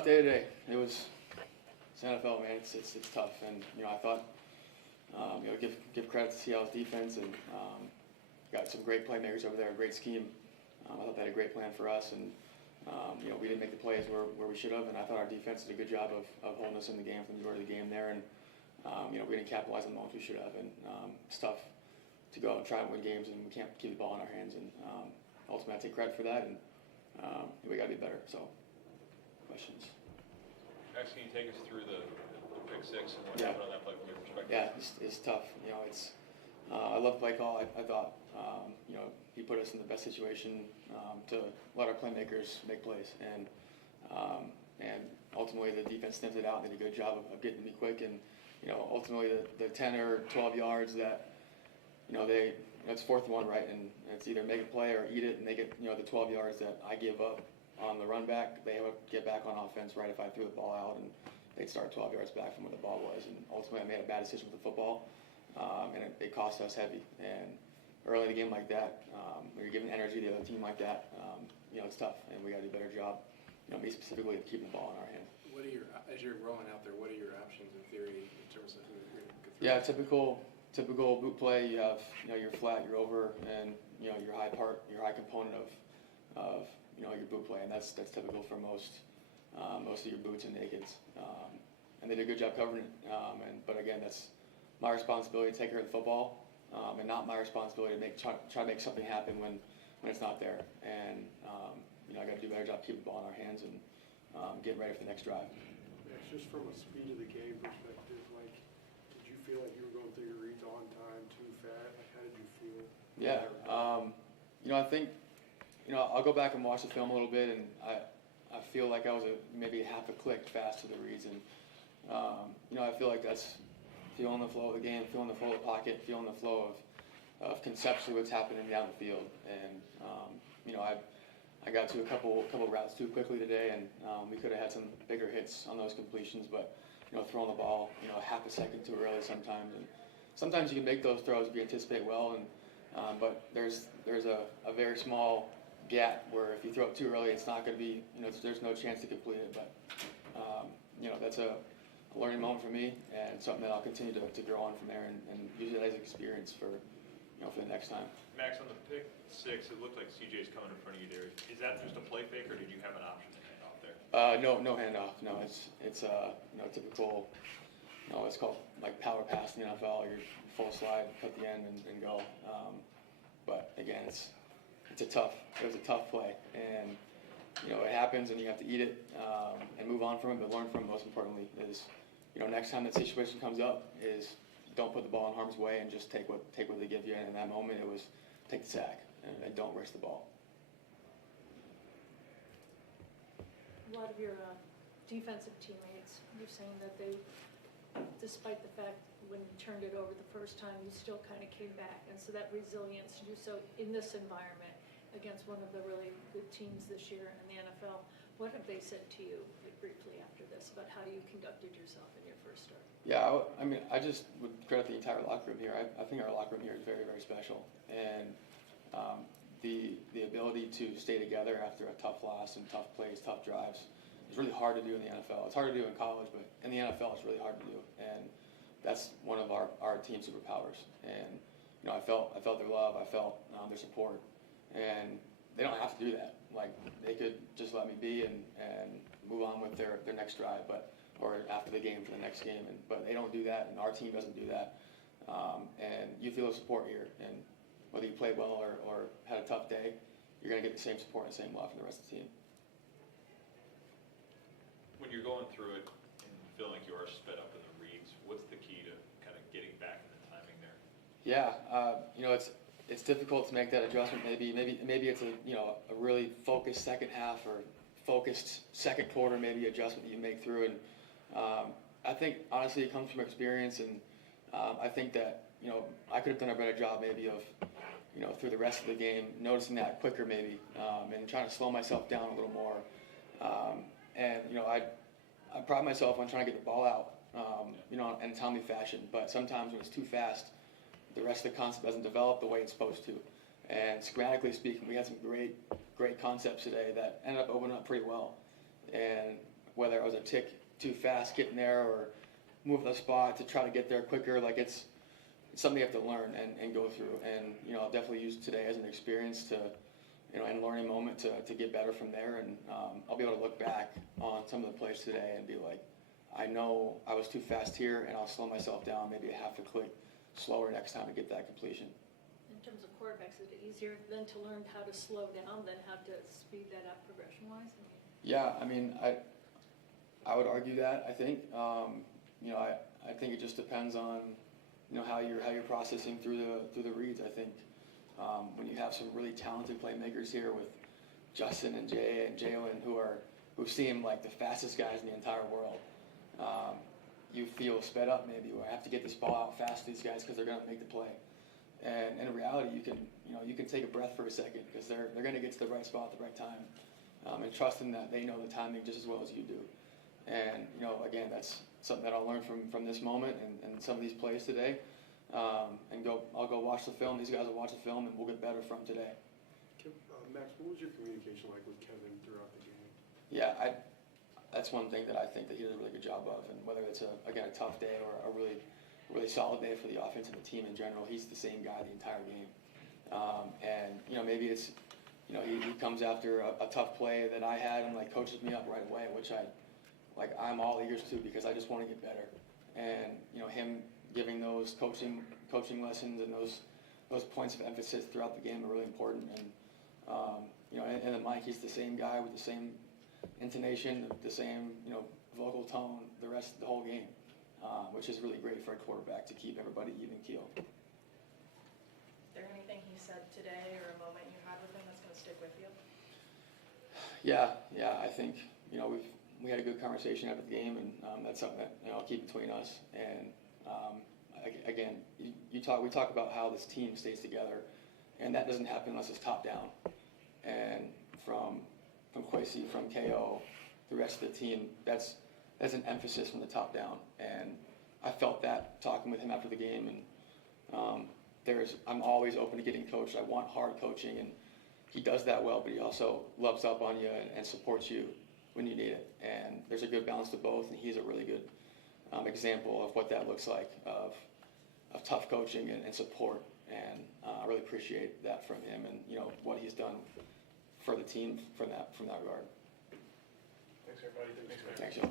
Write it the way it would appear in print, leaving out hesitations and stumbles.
tough day today. It's NFL, man. It's tough, and I thought give credit to Seattle's defense, and got some great playmakers over there, a great scheme. I thought they had a great plan for us, and we didn't make the plays where we should have, and I thought our defense did a good job of holding us in the game from the majority of the game there, and we didn't capitalize on the moments we should have, and it's tough to go out and try and win games, and we can't keep the ball in our hands, and ultimately I take credit for that, and we got to be better. So, questions? Max, can you take us through the pick six and what happened on that play from your perspective? Yeah, it's tough. I love play call. I thought he put us in the best situation to let our playmakers make plays, and ultimately the defense sniffed it out and did a good job of getting me quick, and ultimately the 10 or 12 yards that it's 4th and 1, right, and it's either make a play or eat it, and they get the 12 yards that I give up on the run back, they would get back on offense, right, if I threw the ball out, and they'd start 12 yards back from where the ball was, and ultimately I made a bad decision with the football, and it cost us heavy, and early in a game like that, when you're giving energy to the other team like that, it's tough, and we got to do a better job, me specifically, of keeping the ball in our hand. What are as you're rolling out there, what are your options in theory in terms of who you're going to go through? Yeah, typical boot play. You have your flat, your over, and your high component of your boot play, and that's typical for most of your boots and nakeds. And they did a good job covering it. But again, that's my responsibility to take care of the football, and not my responsibility to try to make something happen when it's not there. And I got to do a better job keeping the ball in our hands and getting ready for the next drive. Max, just from a speed of the game perspective, did you feel like you were going through your reads on time too fast? How did you feel? Yeah, I think I'll go back and watch the film a little bit, and I feel like I was maybe half a click fast to the reads, and I feel like that's feeling the flow of the game, feeling the flow of the pocket, feeling the flow of conceptually what's happening down the field, and I got to a couple routes too quickly today, and we could have had some bigger hits on those completions, but throwing the ball a half a second too early sometimes, and sometimes you can make those throws if you anticipate well, and but there's a very small gap where if you throw it too early, it's not going to be there's no chance to complete it, but that's a learning moment for me, and something that I'll continue to grow on from there, and use it as experience for for the next time. Max, on the pick six, it looked like CJ's coming in front of you there. Is that just a play fake, or did you have an option to hand off there? No handoff. No, it's typical. It's called like power pass in the NFL. Your full slide, cut the end, and go. But again, it was a tough play, and it happens, and you have to eat it and move on from it. But learn from it. Most importantly, is next time that situation comes up, is don't put the ball in harm's way and just take what they give you. And in that moment, it was take the sack and don't risk the ball. A lot of your defensive teammates, you're saying that they, despite the fact when you turned it over the first time, you still kind of came back. And so that resilience, so in this environment against one of the really good teams this year in the NFL, what have they said to you briefly after this about how you conducted yourself in your first start? Yeah, I just would credit the entire locker room here. I think our locker room here is very, very special. And the ability to stay together after a tough loss and tough plays, tough drives, is really hard to do in the NFL. It's hard to do in college, but in the NFL it's really hard to do. And that's one of our team superpowers. And I felt their love, I felt their support. And they don't have to do that. Like, they could just let me be and move on with their next drive, or after the game for the next game. But they don't do that, and our team doesn't do that. And you feel the support here. And whether you played well or had a tough day, you're going to get the same support and the same love from the rest of the team. When you're going through it and feeling like you are sped up in the reads, what's the key to kind of getting back in the timing there? Yeah, it's difficult to make that adjustment. Maybe it's a really focused second half or focused second quarter maybe adjustment that you make through. And I think honestly it comes from experience, and I think that I could have done a better job maybe of through the rest of the game noticing that quicker maybe, and trying to slow myself down a little more. And I pride myself on trying to get the ball out in a timely fashion. But sometimes when it's too fast, the rest of the concept doesn't develop the way it's supposed to. And schematically speaking, we had some great concepts today that ended up opening up pretty well. And whether I was a tick too fast getting there or move the spot to try to get there quicker. Like it's something you have to learn and go through. And, you know, I'll definitely use today as an experience to, you know, and learning moment to get better from there. And I'll be able to look back on some of the plays today and be like, I know I was too fast here, and I'll slow myself down, maybe a half a click slower next time to get that completion. In terms of quarterbacks, is it easier then to learn how to slow down than how to speed that up progression-wise? Yeah, I mean, I would argue that. I think, you know, I think it just depends on, you know, how you're processing through the reads. I think when you have some really talented playmakers here with Justin and Jay and Jalen who seem like the fastest guys in the entire world, you feel sped up maybe, or I have to get this ball out fast to these guys because they're going to make the play. And in reality, you can take a breath for a second because they're going to get to the right spot at the right time, and trusting that they know the timing just as well as you do. And, you know, again, that's something that I'll learn from this moment and some of these plays today. I'll go watch the film. These guys will watch the film, and we'll get better from today. Max, what was your communication like with Kevin throughout the game? Yeah, that's one thing that I think that he does a really good job of. And whether it's a tough day or a really solid day for the offense and the team in general, he's the same guy the entire game. And, you know, maybe it's, you know, he comes after a tough play that I had and like coaches me up right away, which I'm all ears to because I just want to get better. And, you know, him giving those coaching lessons and those points of emphasis throughout the game are really important. And, you know, and then Mike, he's the same guy with the same intonation, the same, you know, vocal tone the whole game, which is really great for a quarterback to keep everybody even keel. Is there anything he said today or a moment you had with him that's going to stick with you? Yeah, I think, you know, we had a good conversation after the game, and that's something that, you know, I'll keep between us. And again, we talk about how this team stays together, and that doesn't happen unless it's top down. And from Kwesi, from KO, the rest of the team, that's an emphasis from the top down. And I felt that talking with him after the game. And I'm always open to getting coached. I want hard coaching, and he does that well, but he also loves up on you and supports you when you need it. And there's a good balance to both, and he's a really good example of what that looks like of tough coaching and support. And I really appreciate that from him, and, you know, what he's done for the team from that regard. Thanks, everybody. Thanks, Joe.